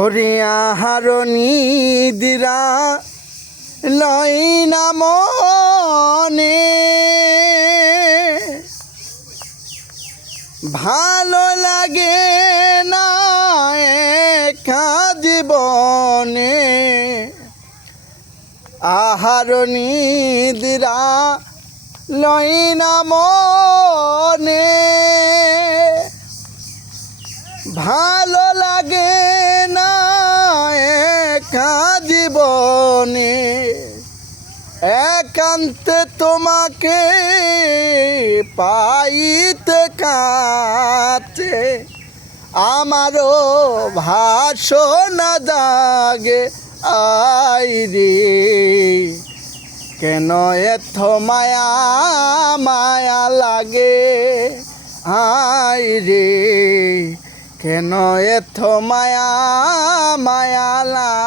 ওরে আহার নিদ্রা লয় না মনে, ভালো লাগে না একা জীবনে। আহার নিদ্রা লয় না মনে, ভালো লাগে না একা জীবনে। একান্তে তোমাকে পাইতে কাছে আমারও ভাষণা জাগে। আই রে কেন এত মায়া মায়া লাগে, আই রে কেন এত মায়া মায়া লাগে।